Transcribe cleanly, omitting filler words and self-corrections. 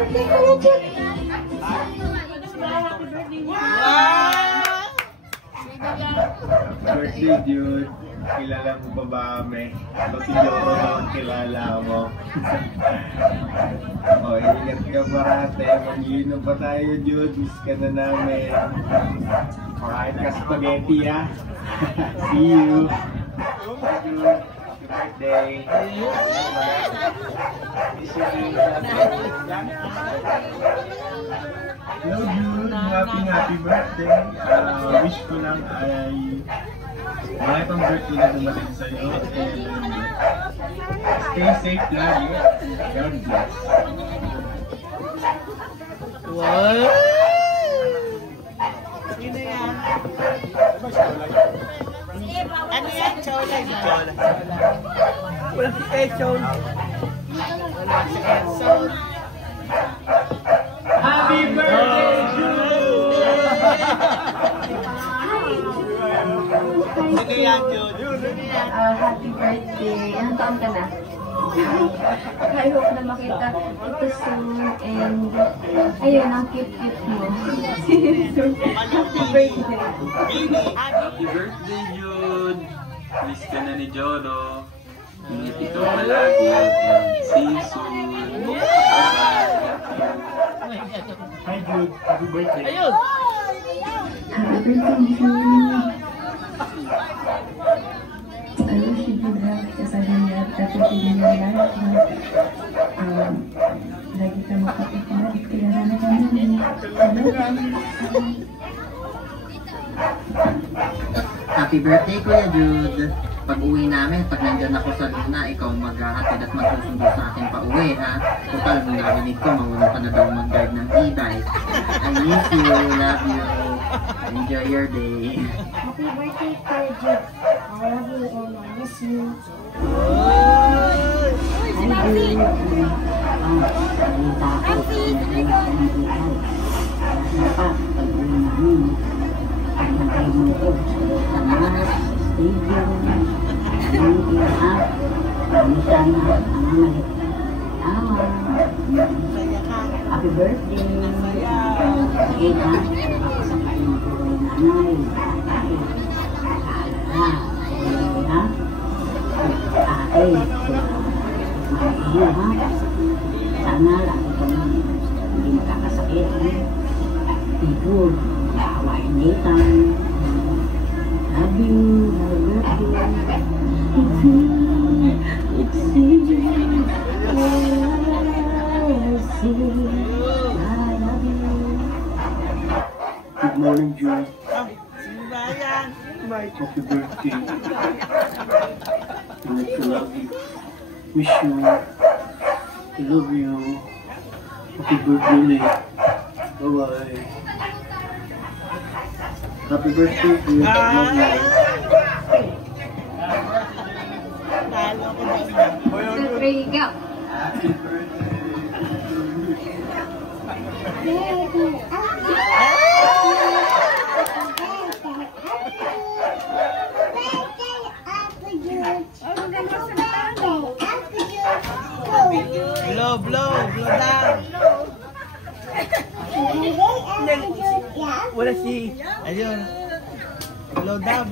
Birthday, Jude. Kilala mo pa ba kami? Ito si Joro naman kilala mo. O, ingat ka parate. Mag-iinom pa tayo, Jude. Miss ka na namin. Alright ka spaghetti, ha? See you. Jude, happy birthday. Hello, Jude. Happy birthday. Wish ko lang ay mga itong birthday na dumating sa'yo. Stay safe lagi. God bless. Wow! Sino yan? Ano yan? Chola. Wala si Echon. Wala si Echon. Happy birthday, Jude! Sino yan, Jude? Happy birthday. Anong taon ka na? I hope na makita ito soon and ayun, ang cute-cute mo. Happy birthday. Happy birthday, Jude! Miss ka na ni Joro. Ingat ikaw palagi. See you soon. Hi, Jude. Happy birthday. Ayun! Happy birthday, Jude. I wish you good health kasi sabi niya tatapin niya lahat na lagi ka makapagpapalad kaya na kami. Happy birthday, Kuya Jude. Pag uwi namin, pag nandyan ako sa Luna, ikaw maghahatid at magsusundo sa akin pa uwi, ha? Total, nung narinig ko, mauna ka na daw mag-guide ng e-bike. I miss you, love you. Enjoy your day. Happy birthday, Kuya Jude. I love you and I miss you. Happy birthday. Sige na. Sakay mo po kay nanay. Ha? Ate. Mahal ha? Sana lagi ka na hindi makakasakit. Ito, nakawain dito. Love you. Happy birthday. It's you. Good morning, Jude. Sino ba yan? Happy birthday. I love you. Wish you. I love you. Happy birthday ulit. Bye-bye. Happy birthday to you. Love you. Talo ko na ina. 2, 3, go! Happy birthday. Blow down. Wala si, ayun. Blow down.